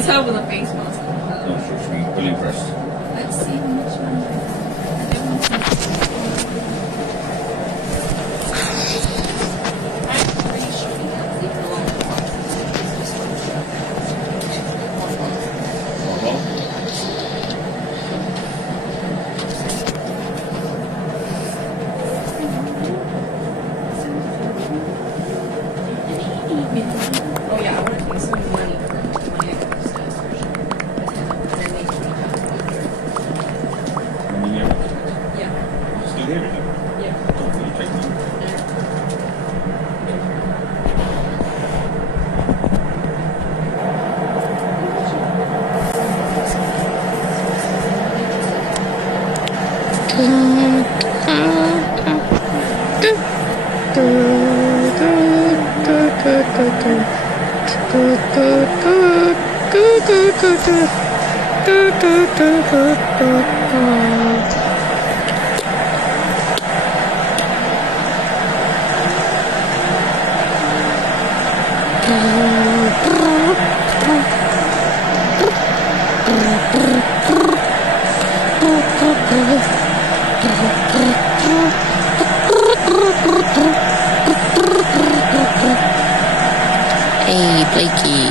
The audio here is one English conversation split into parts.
It's her with a face mask. I'm sure she'll be really impressed. Let's see which one. I don't want to. I'm pretty sure he has even longer ones. Oh yeah, I want to take some money from my upstairs version. And then they can yeah. Still here, is it? Yeah. Oh, will you take them? Hey, Blakey.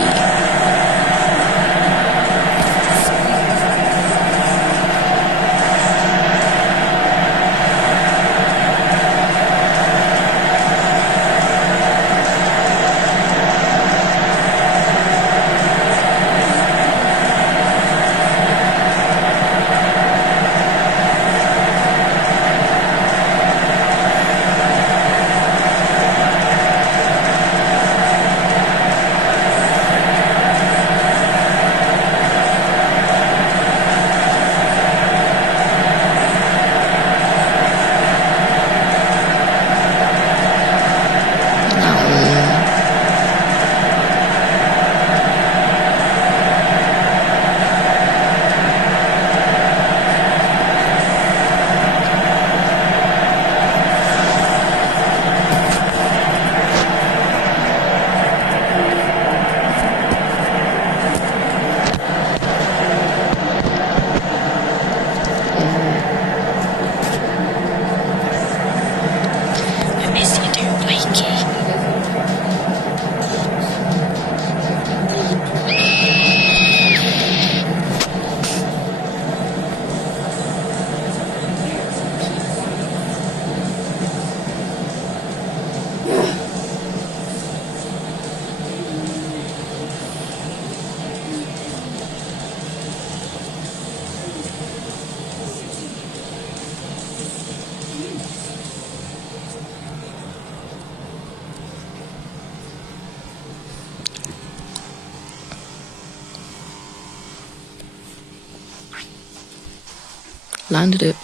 Landed it.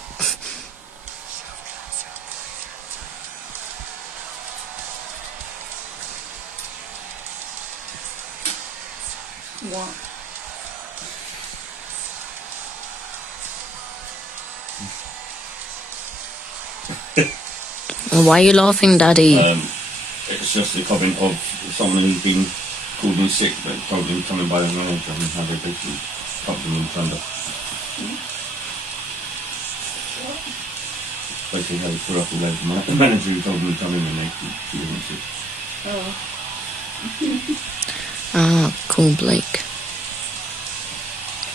What? Why are you laughing, Daddy? It's just a comment of someone who's been called in sick, but told him coming by the manager and how they basically pumped him in thunder. Basically how he threw up all over the manager who told him to come in and she wasn't sick. Ah, cool Blake.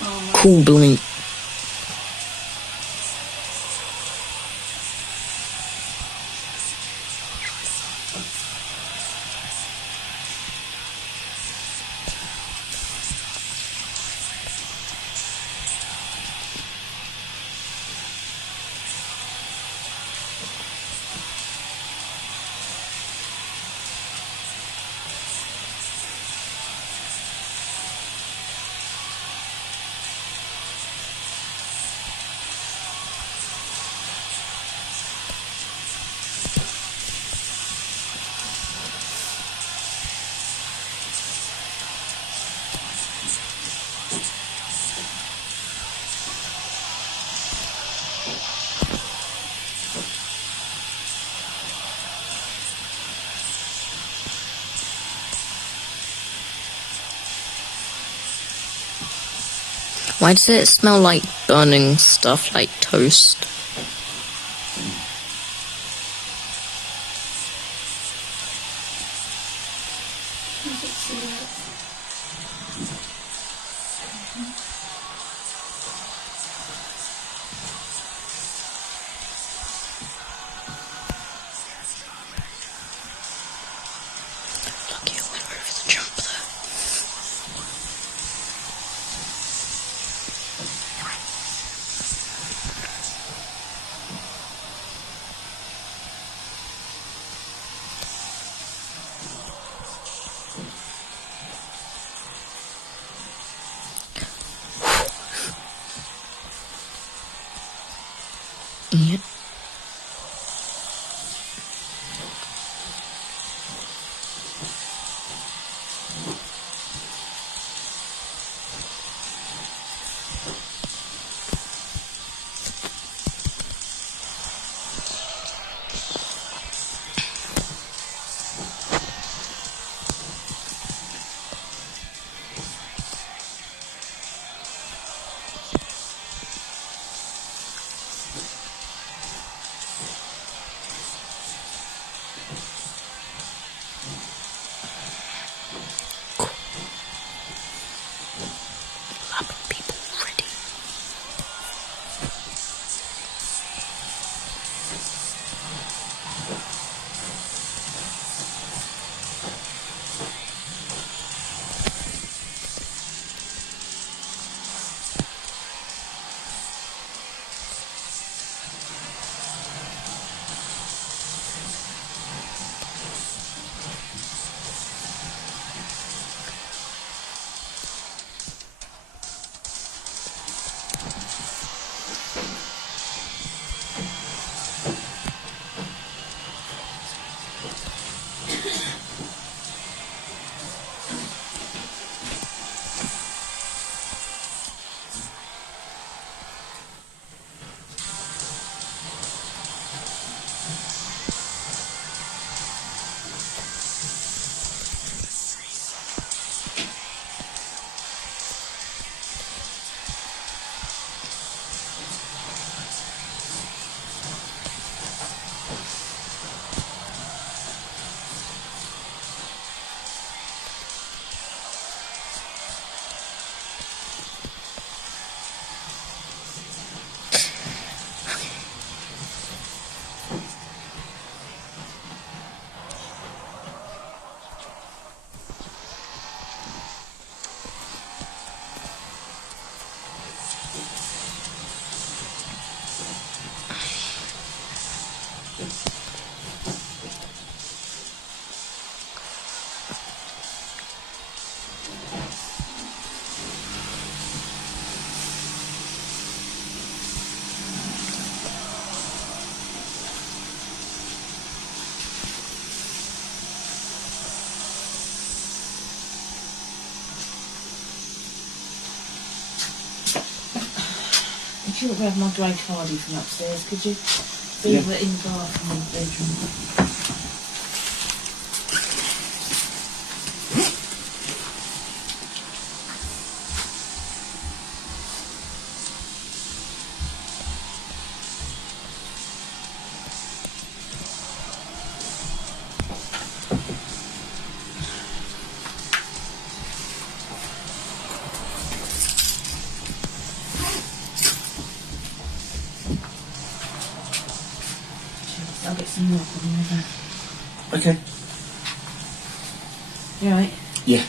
Oh, Cool Blake. Why does it smell like burning stuff like toast? Lucky I went over the jump there. Yeah. Lab people ready. Could you grab my grey cardi from upstairs, could you? Leave it in the bathroom and bedroom. I'll get some milk on my bag. Okay. You alright? Yeah.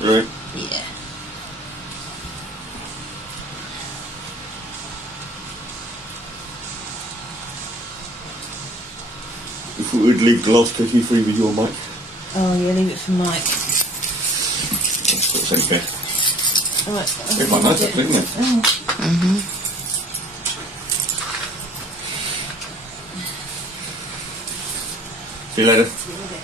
Right. Yeah. If we would leave the last cookie free with your mic. Oh yeah, leave it for Mike. That's okay. Alright. It's quite nice, actually, isn't it? Oh. Mm-hmm. See you later. See you in a bit.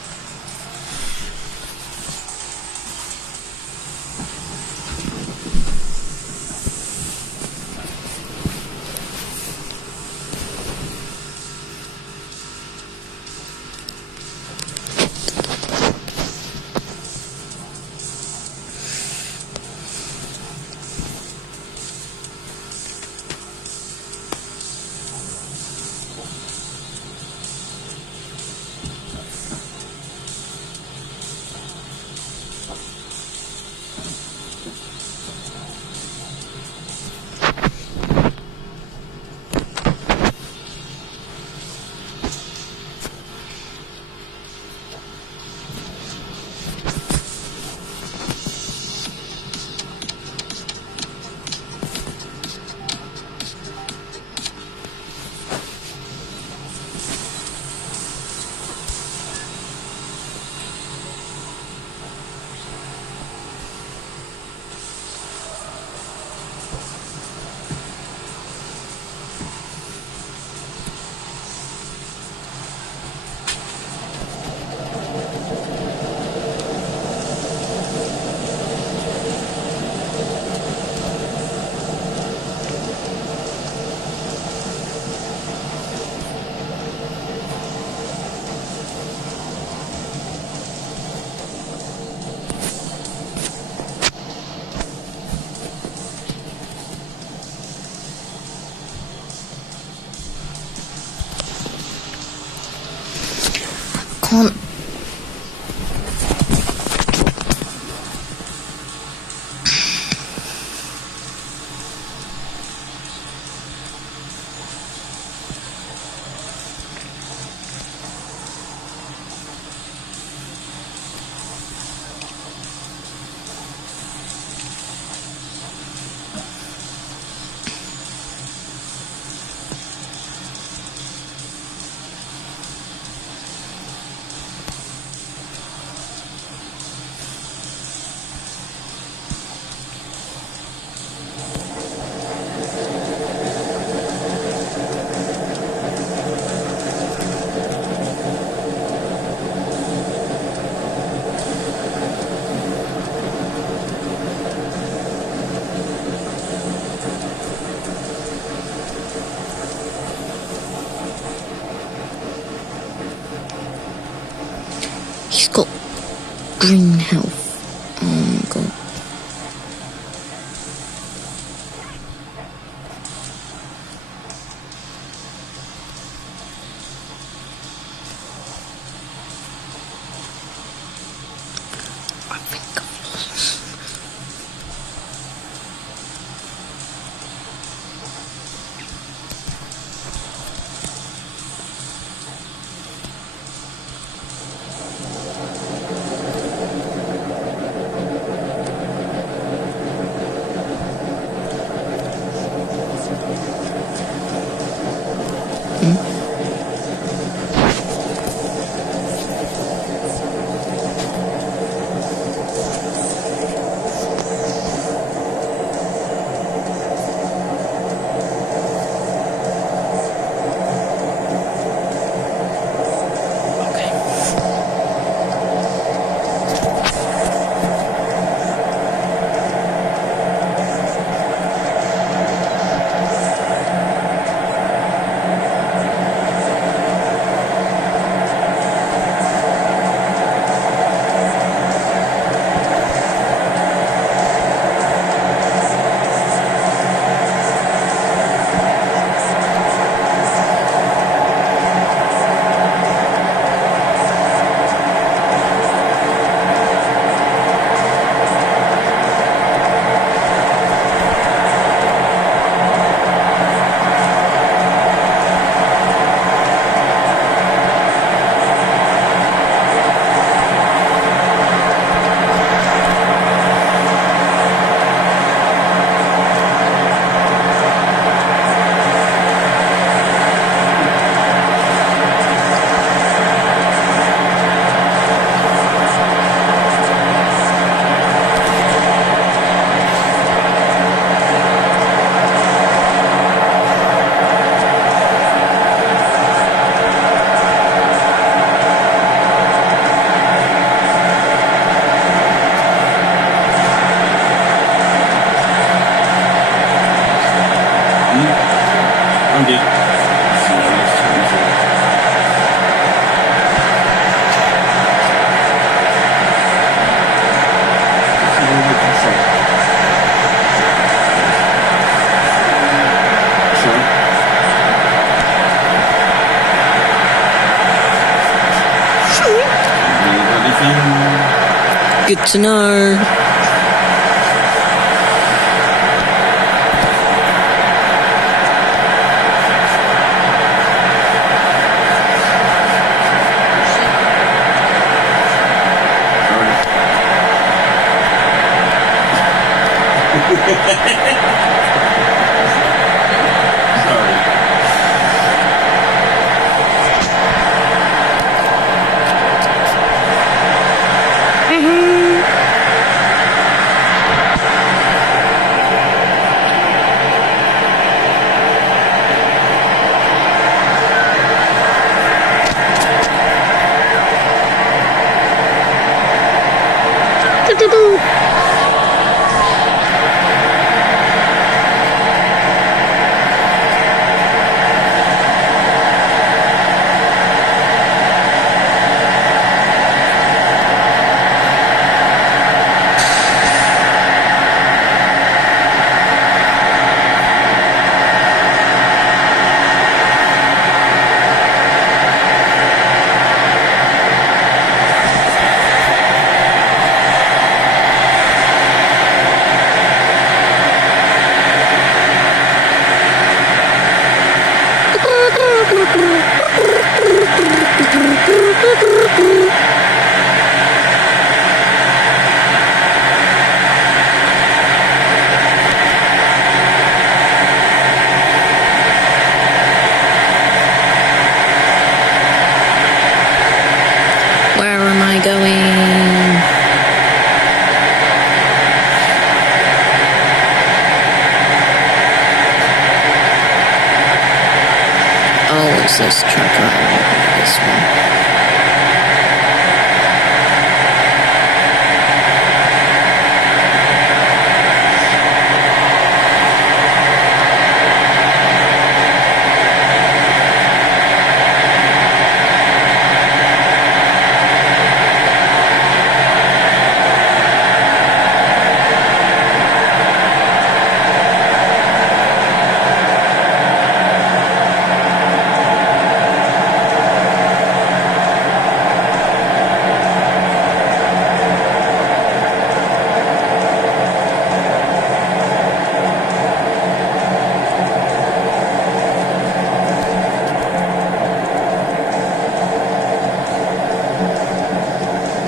can't. He's got green health. Oh my god. I think I've lost. Good to know. this track. I like this one.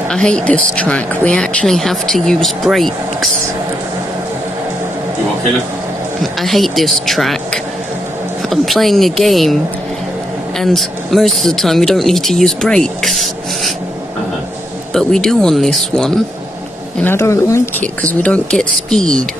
I hate this track. We actually have to use brakes. You what, Caleb? I hate this track. I'm playing a game, and most of the time we don't need to use brakes. But we do on this one, and I don't like it because we don't get speed.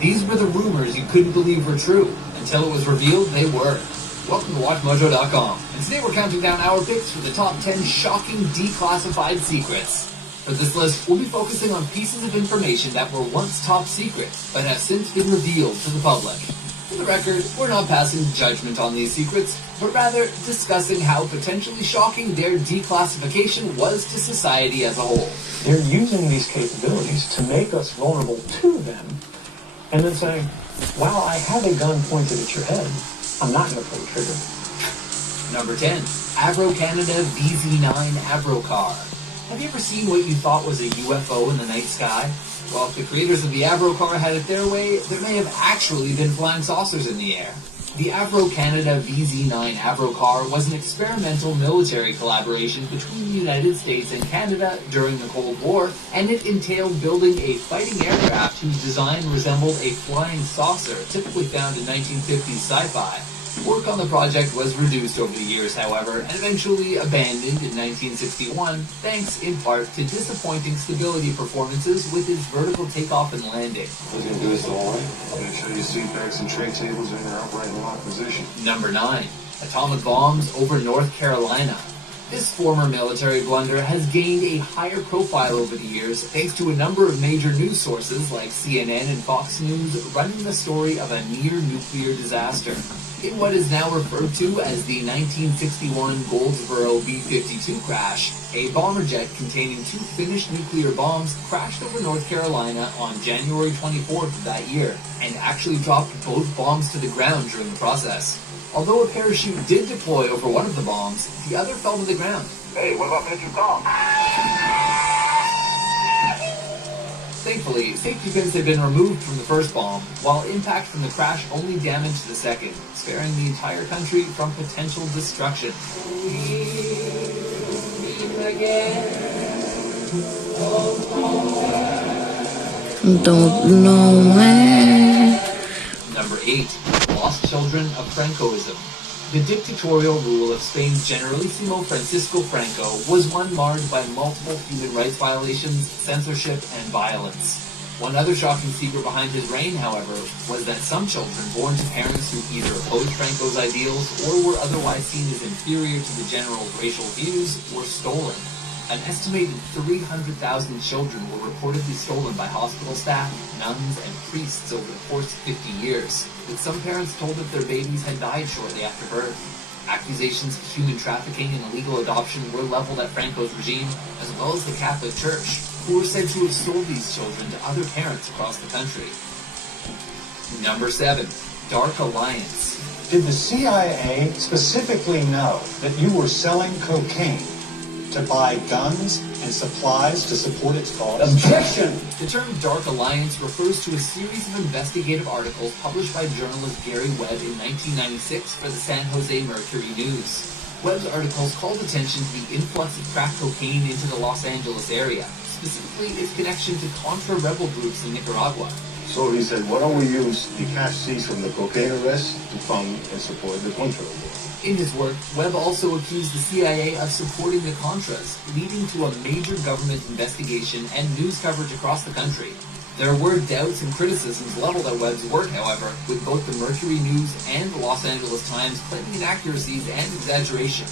These were the rumors you couldn't believe were true. Until it was revealed they were. Welcome to WatchMojo.com, and today we're counting down our picks for the top 10 shocking declassified secrets. For this list, we'll be focusing on pieces of information that were once top secret, but have since been revealed to the public. For the record, we're not passing judgment on these secrets, but rather discussing how potentially shocking their declassification was to society as a whole. They're using these capabilities to make us vulnerable to them, and then saying, wow, I have a gun pointed at your head. I'm not going to pull the trigger. Number 10. Avro Canada VZ9 Avro Car. Have you ever seen what you thought was a UFO in the night sky? Well, if the creators of the Avro car had it their way, there may have actually been flying saucers in the air. The Avro Canada VZ9 Avro car was an experimental military collaboration between the United States and Canada during the Cold War, and it entailed building a fighting aircraft whose design resembled a flying saucer typically found in 1950s sci-fi. Work on the project was reduced over the years, however, and eventually abandoned in 1961, thanks in part to disappointing stability performances with its vertical takeoff and landing. What's going to do this the whole way? Make sure your seat backs and tray tables are in their upright and locked position. Number 9. Atomic bombs over North Carolina. This former military blunder has gained a higher profile over the years thanks to a number of major news sources like CNN and Fox News running the story of a near-nuclear disaster. In what is now referred to as the 1961 Goldsboro B-52 crash, a bomber jet containing 2 finished nuclear bombs crashed over North Carolina on January 24th of that year, and actually dropped both bombs to the ground during the process. Although a parachute did deploy over one of the bombs, the other fell to the ground. Hey, what about Major Tom? Thankfully, safety pins had been removed from the first bomb, while impact from the crash only damaged the second, sparing the entire country from potential destruction. Don't know where. Number 8. Lost Children of Francoism. The dictatorial rule of Spain's Generalissimo Francisco Franco was one marred by multiple human rights violations, censorship, and violence. One other shocking secret behind his reign, however, was that some children born to parents who either opposed Franco's ideals or were otherwise seen as inferior to the general's racial views were stolen. An estimated 300,000 children were reportedly stolen by hospital staff, nuns, and priests over the course of 50 years, with some parents told that their babies had died shortly after birth. Accusations of human trafficking and illegal adoption were leveled at Franco's regime, as well as the Catholic Church, who were said to have sold these children to other parents across the country. Number 7. Dark Alliance. Did the CIA specifically know that you were selling cocaine to buy guns and supplies to support its cause? Objection! The term Dark Alliance refers to a series of investigative articles published by journalist Gary Webb in 1996 for the San Jose Mercury News. Webb's articles called attention to the influx of crack cocaine into the Los Angeles area, specifically its connection to Contra rebel groups in Nicaragua. So he said, why don't we use the cash seized from the cocaine arrest to fund and support the Contra rebel? In his work, Webb also accused the CIA of supporting the Contras, leading to a major government investigation and news coverage across the country. There were doubts and criticisms leveled at Webb's work, however, with both the Mercury News and the Los Angeles Times claiming inaccuracies and exaggeration.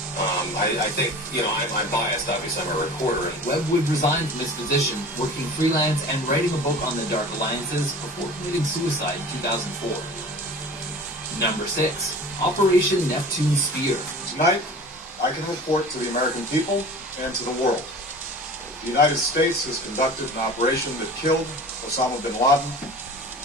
I think, I'm biased, obviously, I'm a reporter. Webb would resign from his position, working freelance and writing a book on the Dark Alliances before committing suicide in 2004. Number 6. Operation Neptune Spear. Tonight, I can report to the American people and to the world. The United States has conducted an operation that killed Osama bin Laden,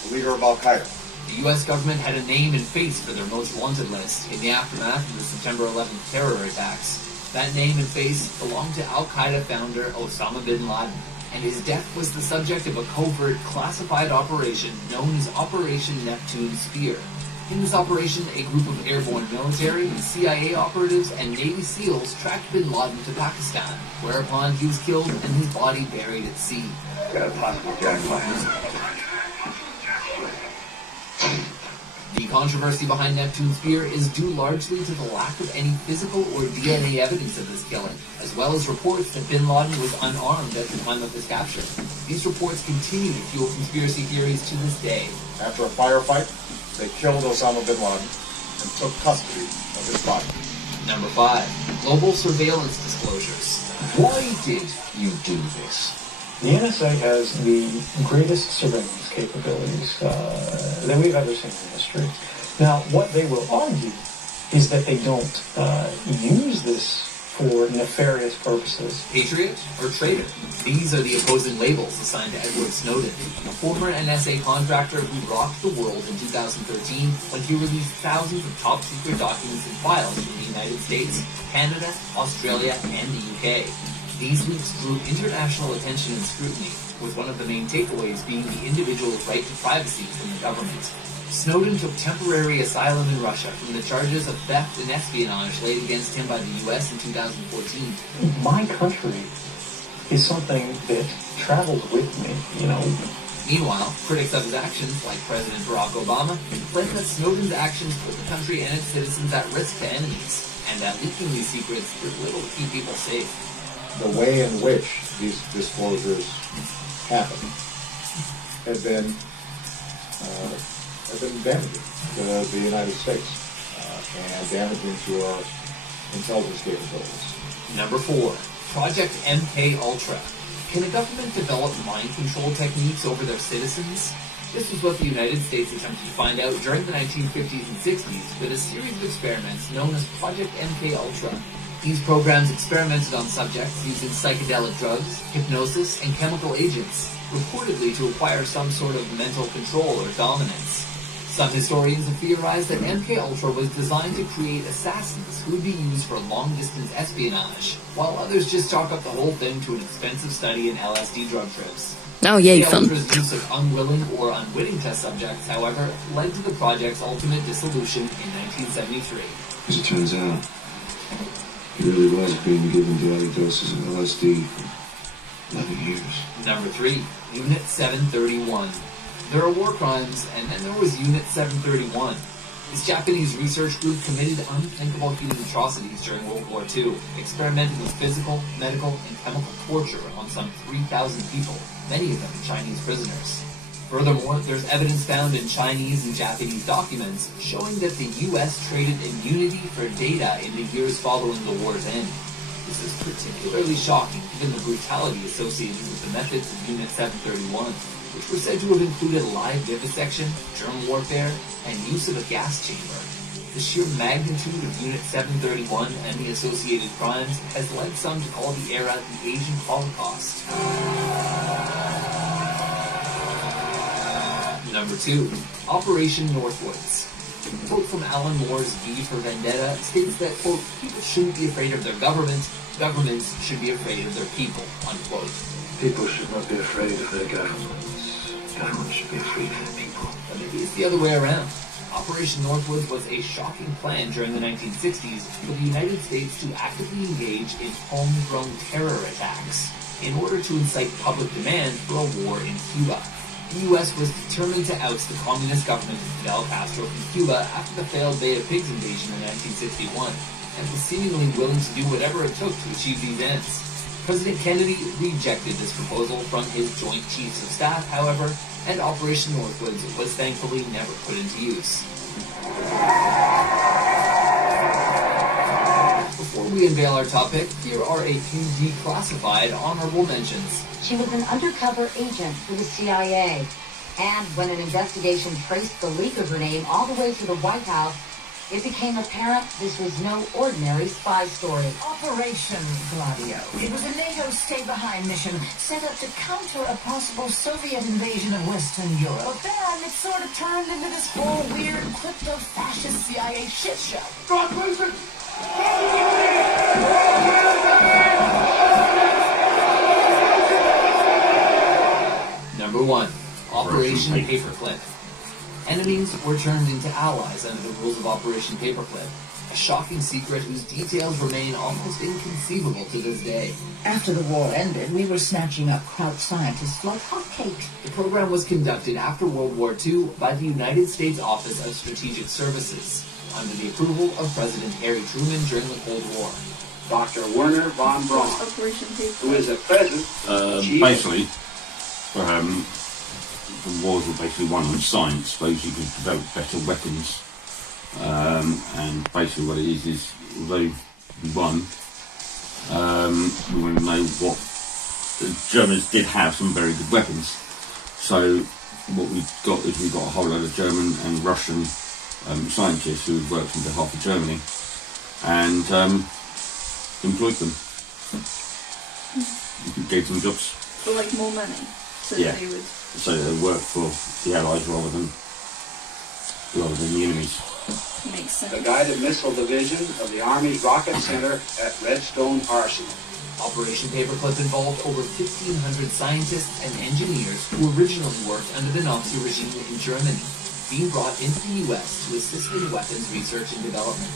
the leader of Al-Qaeda. The U.S. government had a name and face for their most wanted list in the aftermath of the September 11th terror attacks. That name and face belonged to Al-Qaeda founder Osama bin Laden, and his death was the subject of a covert, classified operation known as Operation Neptune Spear. In this operation, a group of airborne military, CIA operatives, and Navy SEALs tracked bin Laden to Pakistan, whereupon he was killed and his body buried at sea. Got a possible jackpot. The controversy behind Neptune Spear is due largely to the lack of any physical or DNA evidence of this killing, as well as reports that bin Laden was unarmed at the time of his capture. These reports continue to fuel conspiracy theories to this day. After a firefight, they killed Osama bin Laden and took custody of his body. Number 5. Global surveillance disclosures. Why did you do this? The NSA has the greatest surveillance capabilities that we've ever seen in history. Now, what they will argue is that they don't use this for nefarious purposes. Patriot or traitor? These are the opposing labels assigned to Edward Snowden, a former NSA contractor who rocked the world in 2013 when he released thousands of top-secret documents and files from the United States, Canada, Australia, and the UK. These leaks drew international attention and scrutiny, with one of the main takeaways being the individual's right to privacy from the government. Snowden took temporary asylum in Russia from the charges of theft and espionage laid against him by the U.S. in 2014. My country is something that travels with me, Meanwhile, critics of his actions, like President Barack Obama, claim that Snowden's actions put the country and its citizens at risk to enemies, and that leaking these secrets did little to keep people safe. The way in which these disclosures happen have been damaging to the United States and damaging to our intelligence capabilities. Number 4. Project MK Ultra. Can a government develop mind control techniques over their citizens? This was what the United States attempted to find out during the 1950s and 60s with a series of experiments known as Project MK Ultra. These programs experimented on subjects using psychedelic drugs, hypnosis, and chemical agents, reportedly to acquire some sort of mental control or dominance. Some historians have theorized that MK-Ultra was designed to create assassins who would be used for long-distance espionage, while others just chalk up the whole thing to an expensive study in LSD drug trips. Oh, yay, fun. MK-Ultra's use of unwilling or unwitting test subjects, however, led to the project's ultimate dissolution in 1973. As it turns out, he really was being given daily doses of LSD for 11 years. Number 3. Unit 731. There are war crimes, and then there was Unit 731. This Japanese research group committed unthinkable human atrocities during World War II, experimenting with physical, medical, and chemical torture on some 3,000 people, many of them Chinese prisoners. Furthermore, there's evidence found in Chinese and Japanese documents showing that the U.S. traded immunity for data in the years following the war's end. This is particularly shocking given the brutality associated with the methods of Unit 731, which were said to have included live vivisection, germ warfare, and use of a gas chamber. The sheer magnitude of Unit 731 and the associated crimes has led some to call the era the Asian Holocaust. Number 2. Operation Northwoods. A quote from Alan Moore's V for Vendetta states that, quote, people shouldn't be afraid of their government, governments should be afraid of their people, unquote. People should not be afraid of their governments. Governments should be afraid of their people. But maybe it's the other way around. Operation Northwoods was a shocking plan during the 1960s for the United States to actively engage in homegrown terror attacks in order to incite public demand for a war in Cuba. The U.S. was determined to oust the communist government of Fidel Castro from Cuba after the failed Bay of Pigs invasion in 1961, and was seemingly willing to do whatever it took to achieve these ends. President Kennedy rejected this proposal from his Joint Chiefs of Staff, however, and Operation Northwoods was thankfully never put into use. Before we unveil our top pick, here are a few declassified honorable mentions. She was an undercover agent for the CIA, and when an investigation traced the leak of her name all the way to the White House, it became apparent this was no ordinary spy story. Operation Gladio. It was a NATO stay-behind mission set up to counter a possible Soviet invasion of Western Europe. But then it sort of turned into this whole weird crypto-fascist CIA shit show. God, listen! Number 1. Operation Paperclip. Enemies were turned into allies under the rules of Operation Paperclip, a shocking secret whose details remain almost inconceivable to this day. After the war ended, we were snatching up Kraut scientists like hotcakes. The program was conducted after World War II by the United States Office of Strategic Services, under the approval of President Harry Truman during the Cold War. Dr. Werner von Braun, who is at present basically, the wars were basically won on science, those you could develop better weapons. And basically what it is although we won, we want to know what the Germans did have some very good weapons. So what we've got is we've got a whole load of German and Russian scientists who worked on behalf of Germany and employed them. Gave them jobs. For like more money, so yeah. they would. So they work for the Allies rather than the enemies. Makes sense. the Guided Missile Division of the Army's Rocket Center at Redstone Arsenal. Operation Paperclip involved over 1,500 scientists and engineers who originally worked under the Nazi regime in Germany, being brought into the U.S. to assist in weapons research and development.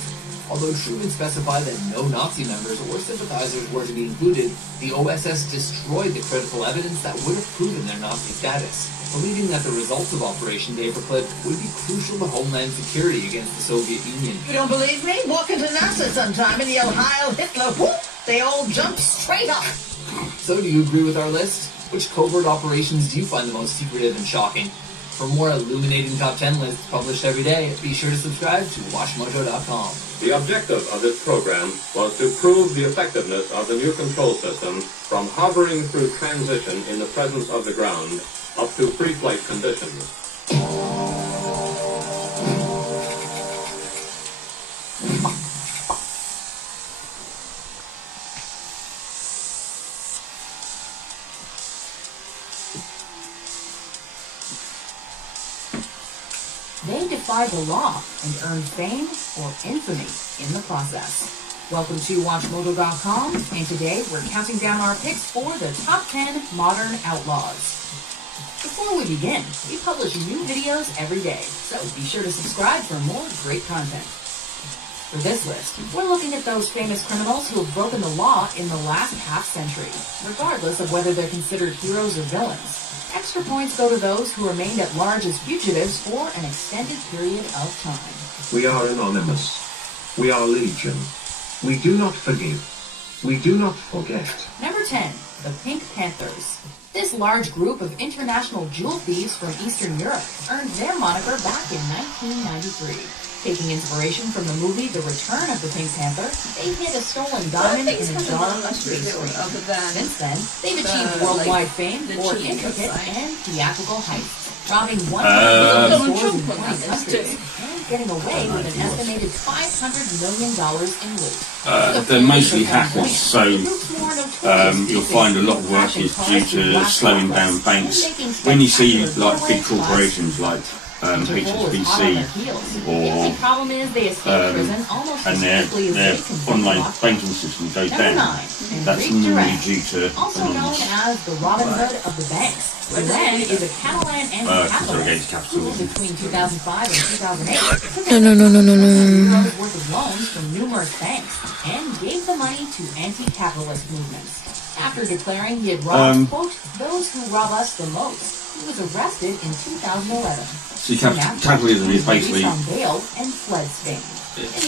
Although Truman specified that no Nazi members or sympathizers were to be included, the OSS destroyed the critical evidence that would have proven their Nazi status, believing that the results of Operation Paperclip would be crucial to Homeland Security against the Soviet Union. You don't believe me? Walk into NASA sometime and yell Heil Hitler, whoop! They all jump straight up. So do you agree with our list? Which covert operations do you find the most secretive and shocking? For more illuminating top 10 lists published every day, be sure to subscribe to WatchMojo.com. The objective of this program was to prove the effectiveness of the new control system from hovering through transition in the presence of the ground up to free flight conditions. They defied the law and earned fame or infamy in the process. Welcome to WatchMojo.com, and today we're counting down our picks for the top 10 modern outlaws. Before we begin, we publish new videos every day, so be sure to subscribe for more great content. For this list, we're looking at those famous criminals who have broken the law in the last half-century, regardless of whether they're considered heroes or villains. Extra points go to those who remained at large as fugitives for an extended period of time. We are anonymous. We are legion. We do not forgive. We do not forget. Number 10, the Pink Panthers. This large group of international jewel thieves from Eastern Europe earned their moniker back in 1993. Taking inspiration from the movie The Return of the Pink Panther, they hid a stolen diamond in a jar of space cream. Since then, they've achieved worldwide fame for intricate and theatrical heists, robbing 100 stores in 20 countries, and getting away with an estimated $500 million in loot. They're mostly hackers, so you'll find a lot of work is due to slowing down banks. When you see like big corporations like HSBC or and their online banking system goes down, that's normally due to also known as the Robin Hood of the banks. Iran is a Catalan anti-capitalist who, between 2005 and 2008, No. worth of loans from numerous banks and gave the money to anti-capitalist movements. After declaring he had robbed, quote, those who rob us the most, he was arrested in 2011. See, capitalism is basically on bail and fled Spain.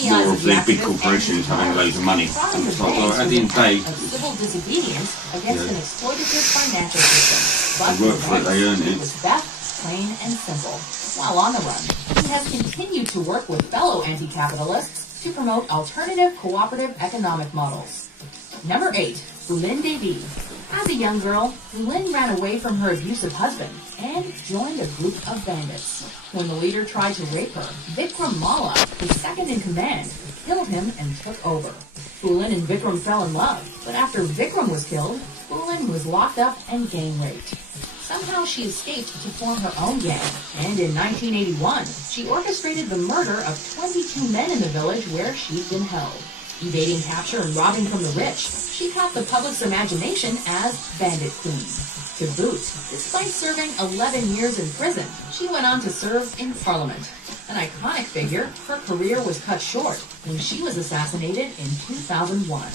more of the big corporations having loads of money. And it's like, well, at the end of the day, Civil disobedience against an exploitative financial system. they work for it, they earn it. Theft, plain and simple. While on the run, he has continued to work with fellow anti-capitalists to promote alternative cooperative economic models. Number 8. Lynn Davy. As a young girl, Lynn ran away from her abusive husband and joined a group of bandits. When the leader tried to rape her, Vikram Malla, the second in command, killed him and took over. Fulin and Vikram fell in love, but after Vikram was killed, Fulin was locked up and gang raped. Somehow she escaped to form her own gang, and in 1981, she orchestrated the murder of 22 men in the village where she'd been held. Evading capture and robbing from the rich, she caught the public's imagination as Bandit Queen. To boot, despite serving 11 years in prison, she went on to serve in Parliament. An iconic figure, her career was cut short when she was assassinated in 2001.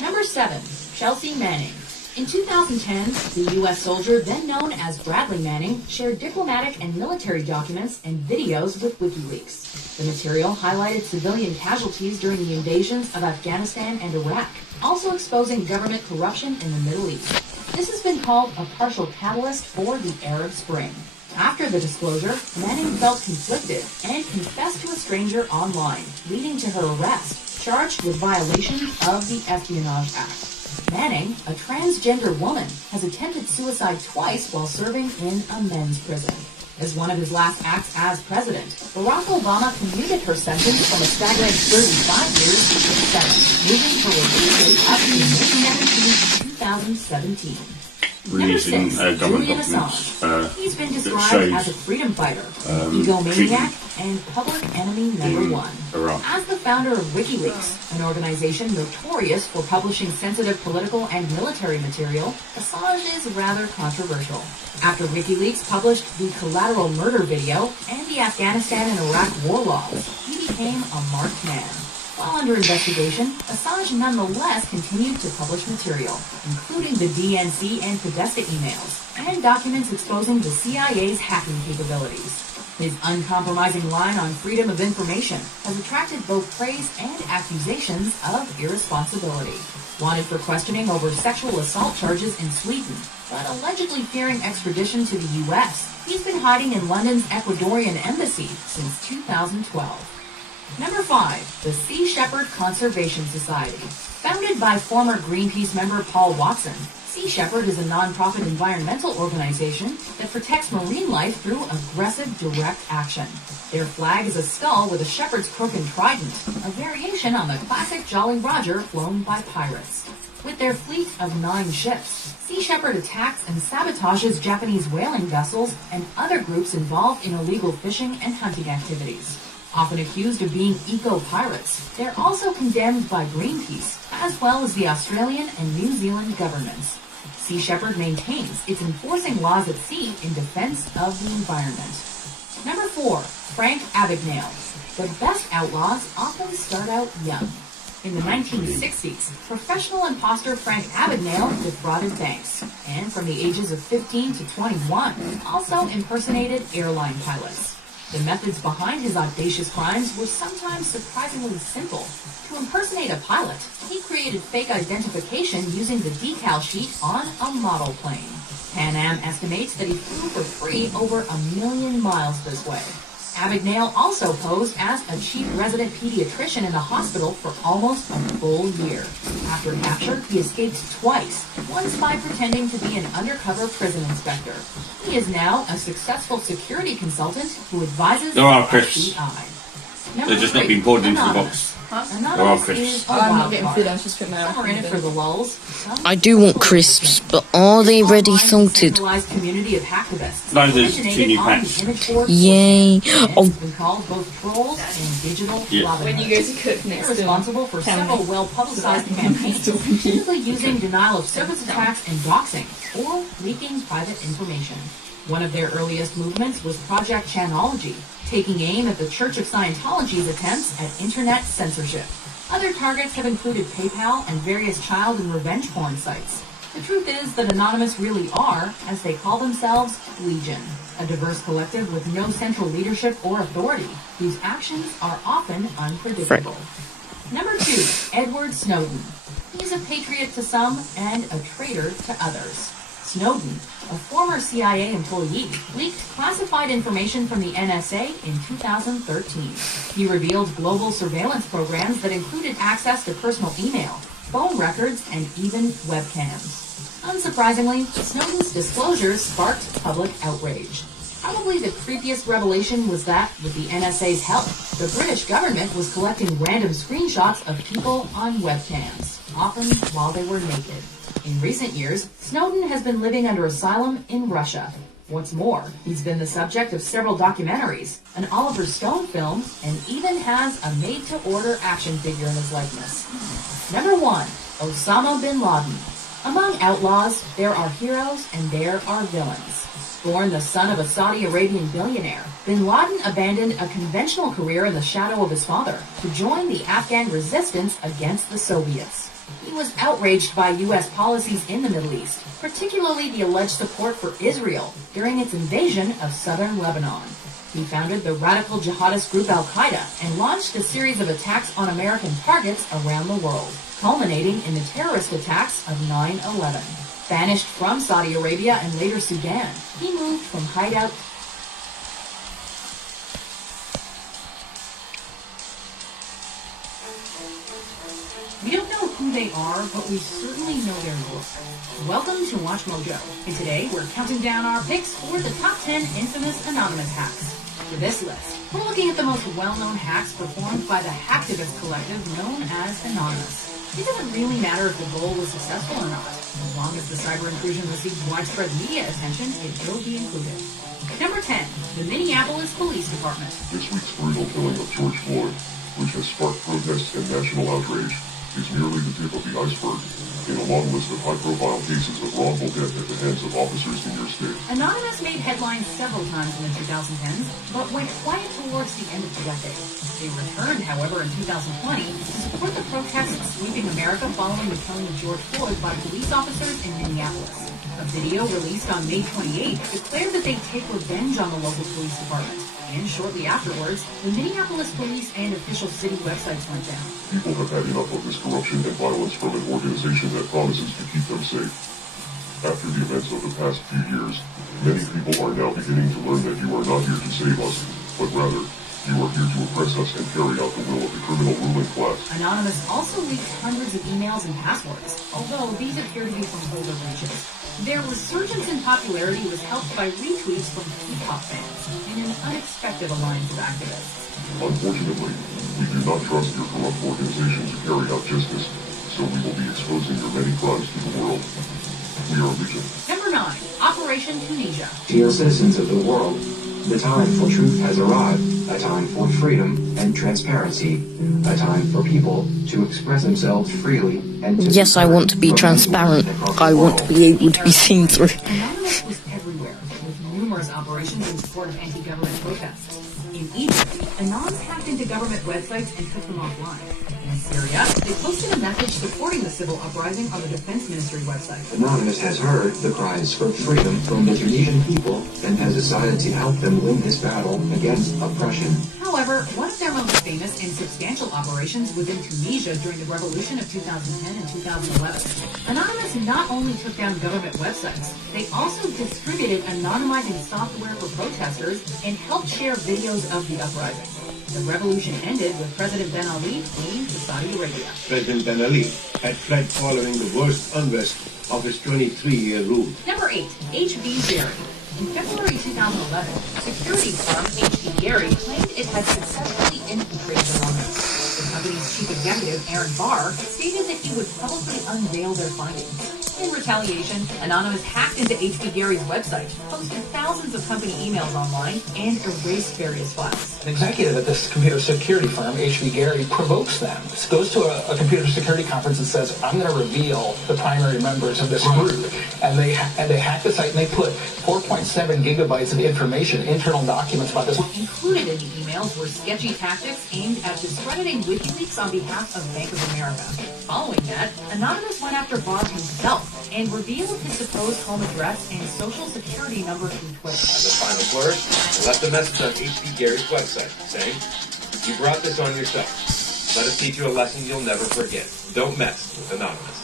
Number 7. Chelsea Manning. In 2010, the U.S. soldier, then known as Bradley Manning, shared diplomatic and military documents and videos with WikiLeaks. The material highlighted civilian casualties during the invasions of Afghanistan and Iraq, also exposing government corruption in the Middle East. This has been called a partial catalyst for the Arab Spring. After the disclosure, Manning felt conflicted and confessed to a stranger online, leading to her arrest, charged with violation of the Espionage Act. Manning, a transgender woman, has attempted suicide twice while serving in a men's prison. As one of his last acts as president, Barack Obama commuted her sentence from a staggering 35 years to 7, moving her release date up to May 19, 2017. Releasing government Julian documents Assange. He's been that described shows as a freedom fighter, egomaniac, and public enemy number 1. Iraq. As the founder of WikiLeaks, an organization notorious for publishing sensitive political and military material, Assange is rather controversial. After WikiLeaks published the collateral murder video and the Afghanistan and Iraq war logs, he became a marked man. While under investigation, Assange nonetheless continued to publish material, including the DNC and Podesta emails, and documents exposing the CIA's hacking capabilities. His uncompromising line on freedom of information has attracted both praise and accusations of irresponsibility. Wanted for questioning over sexual assault charges in Sweden, but allegedly fearing extradition to the U.S., he's been hiding in London's Ecuadorian embassy since 2012. Number 5. The Sea Shepherd Conservation Society. Founded by former Greenpeace member Paul Watson, Sea Shepherd is a non-profit environmental organization that protects marine life through aggressive direct action. Their flag is a skull with a shepherd's crook and trident, a variation on the classic Jolly Roger flown by pirates. With their fleet of 9 ships, Sea Shepherd attacks and sabotages Japanese whaling vessels and other groups involved in illegal fishing and hunting activities. Often accused of being eco-pirates, they're also condemned by Greenpeace, as well as the Australian and New Zealand governments. Sea Shepherd maintains its enforcing laws at sea in defense of the environment. Number 4. Frank Abagnale. The best outlaws often start out young. In the 1960s, professional imposter Frank Abagnale defrauded banks, and from the ages of 15 to 21, also impersonated airline pilots. The methods behind his audacious crimes were sometimes surprisingly simple. To impersonate a pilot, he created fake identification using the decal sheet on a model plane. Pan Am estimates that he flew for free over 1 million miles this way. Abagnale also posed as a chief resident pediatrician in a hospital for almost a full year. After capture, he escaped twice, once by pretending to be an undercover prison inspector. He is now a successful security consultant who advises the FBI. They're just not being poured into the box. Anonymous is a I'm not wild getting card. food, I was just putting my Some are in it for the lulls. Some I do want crisps, but are they ready salted? centralized community of hacktivists. No, there's originated 2 new on packs. the image board Yay. and Oh, has been called both trolls and digital Yeah. When you go to cook next They're responsible for tell me. several well-publicized campaigns, typically using denial-of-service attacks and doxing, or leaking private information. One of their earliest movements was Project Chanology, taking aim at the Church of Scientology's attempts at internet censorship. Other targets have included PayPal and various child and revenge porn sites. The truth is that Anonymous really are, as they call themselves, Legion, a diverse collective with no central leadership or authority, whose actions are often unpredictable. Number 2, Edward Snowden. He's a patriot to some and a traitor to others. Snowden, a former CIA employee, leaked classified information from the NSA in 2013. He revealed global surveillance programs that included access to personal email, phone records, and even webcams. Unsurprisingly, Snowden's disclosures sparked public outrage. Probably the creepiest revelation was that, with the NSA's help, the British government was collecting random screenshots of people on webcams, often while they were naked. In recent years, Snowden has been living under asylum in Russia. What's more, he's been the subject of several documentaries, an Oliver Stone film, and even has a made-to-order action figure in his likeness. Number 1. Osama bin Laden. Among outlaws, there are heroes and there are villains. Born the son of a Saudi Arabian billionaire, bin Laden abandoned a conventional career in the shadow of his father to join the Afghan resistance against the Soviets. He was outraged by U.S. policies in the Middle East, particularly the alleged support for Israel during its invasion of southern Lebanon. He founded the radical jihadist group Al-Qaeda and launched a series of attacks on American targets around the world, culminating in the terrorist attacks of 9/11. Banished from Saudi Arabia and later Sudan, he moved from hideout. We don't know who they are, but we certainly know their look. Welcome to Watch Mojo, and today we're counting down our picks for the top 10 infamous anonymous hacks. For this list, we're looking at the most well-known hacks performed by the hacktivist collective known as Anonymous. It doesn't really matter if the goal was successful or not. As long as the cyber intrusion received widespread media attention, it will be included. Number 10, the Minneapolis Police Department. This week's brutal killing of George Floyd, which has sparked protests and national outrage, is merely the tip of the iceberg in a long list of high-profile cases of wrongful death at the hands of officers in your state. Anonymous made headlines several times in the 2010s, but went quiet towards the end of the decade. They returned, however, in 2020 to support the protests sweeping America following the killing of George Floyd by police officers in Minneapolis. A video released on May 28 declared that they'd take revenge on the local police department. And shortly afterwards, the Minneapolis police and official city websites went down. People have had enough of this corruption and violence from an organization that promises to keep them safe. After the events of the past few years, many people are now beginning to learn that you are not here to save us, but rather, you are here to oppress us and carry out the will of the criminal ruling class. Anonymous also leaked hundreds of emails and passwords, although these appear to be from older breaches. Their resurgence in popularity was helped by retweets from K-pop fans in an unexpected alliance of activists. Unfortunately, we do not trust your corrupt organization to carry out justice, so we will be exposing your many crimes to the world. We are Legion. Number 9, Operation Tunisia. Dear citizens of the world, the time for truth has arrived, a time for freedom and transparency, a time for people to express themselves freely and to... Yes, I want to be transparent. I want to be able to be seen through. Anonymous was everywhere, with numerous operations in support of anti-government protests. In Egypt, Anonymous hacked into government websites and took them offline. In Syria, they posted a message supporting the civil uprising on the Defense Ministry website. Anonymous has heard the cries for freedom from the Tunisian people and has decided to help them win this battle against oppression. However, one of their most famous and substantial operations was in Tunisia during the revolution of 2010 and 2011. Anonymous not only took down government websites, they also distributed anonymizing software for protesters and helped share videos of the uprising. The revolution ended with President Ben Ali fleeing to Saudi Arabia. President Ben Ali had fled following the worst unrest of his 23-year rule. Number 8, HB Gary. In February 2011, security firm HB Gary claimed it had successfully infiltrated Anonymous. The company's chief executive, Aaron Barr, stated that he would publicly unveil their findings. In retaliation, Anonymous hacked into HB Gary's website, posted thousands of company emails online, and erased various files. An executive at this computer security firm, HB Gary, provokes them. Goes to a computer security conference and says, I'm going to reveal the primary members of this group. And they hack the site and they put 4.7 gigabytes of information, internal documents about this. Included in the emails were sketchy tactics aimed at discrediting WikiLeaks on behalf of Bank of America. Following that, Anonymous went after Barr himself and revealed his supposed home address and social security number through Twitter. As a final word, I left a message on HB Gary's website saying, you brought this on yourself. Let us teach you a lesson you'll never forget. Don't mess with Anonymous.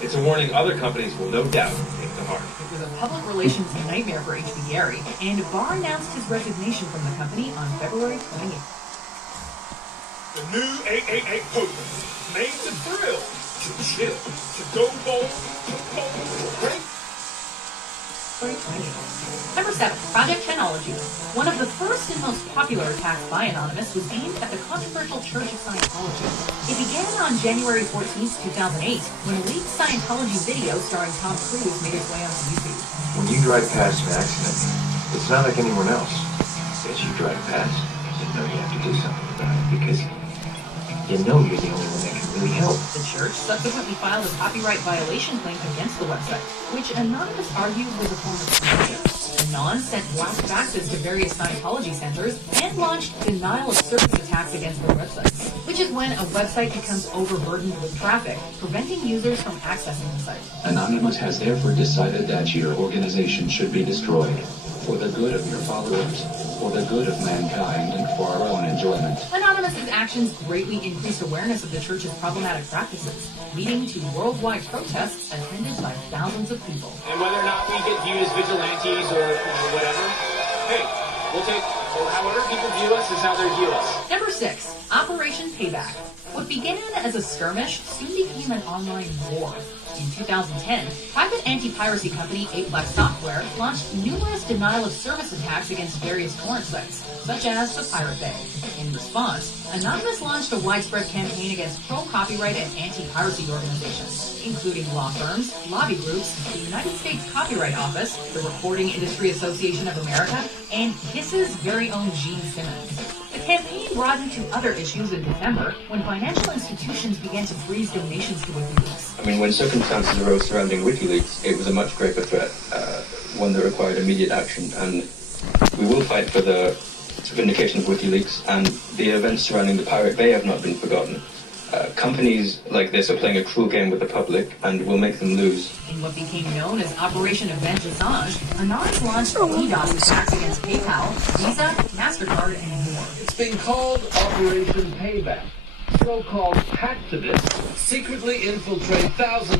It's a warning other companies will no doubt take to heart. hard. It was a public relations nightmare for H.B. Gary, and Barr announced his resignation from the company on February 28th. The new 888 poker, made to thrill, to chill, to go bold, to bold, to break. Number 7. Project Chronology. One of the first and most popular attacks by Anonymous was aimed at the controversial Church of Scientology. It began on January 14, 2008, when a leaked Scientology video starring Tom Cruise made its way onto YouTube. When you drive past an accident, it's not like anyone else. As you drive past, you know you have to do something about it because you know you're the only one that can really help. The church subsequently filed a copyright violation claim against the website, which Anonymous argued was a form of censorship. Anon sent blast faxes to various Scientology centers and launched denial-of-service attacks against their websites, which is when a website becomes overburdened with traffic, preventing users from accessing the site. Anonymous has therefore decided that your organization should be destroyed for the good of your followers, for the good of mankind, and for our own enjoyment. Anonymous's actions greatly increased awareness of the church's problematic practices, leading to worldwide protests attended by thousands of people. And whether or not we get viewed as vigilantes or whatever, hey, we'll take, however people view us is how they view us. Number 6. Operation Payback. What began as a skirmish soon became an online war. In 2010, private anti-piracy company 8 Black Software launched numerous denial-of-service attacks against various torrent sites, such as the Pirate Bay. In response, Anonymous launched a widespread campaign against pro-copyright and anti-piracy organizations, including law firms, lobby groups, the United States Copyright Office, the Recording Industry Association of America, and KISS's very own Gene Simmons. The campaign broadened to other issues in December when financial institutions began to freeze donations to WikiLeaks. I mean, when circumstances arose surrounding WikiLeaks, it was a much greater threat, one that required immediate action, and we will fight for the vindication of WikiLeaks, and the events surrounding the Pirate Bay have not been forgotten. Companies like this are playing a cruel game with the public and will make them lose. In what became known as Operation Avenge Assange, Anonymous launched DDoS attacks against PayPal, Visa, MasterCard, and more. It's been called Operation Payback. So-called hacktivists secretly infiltrate thousands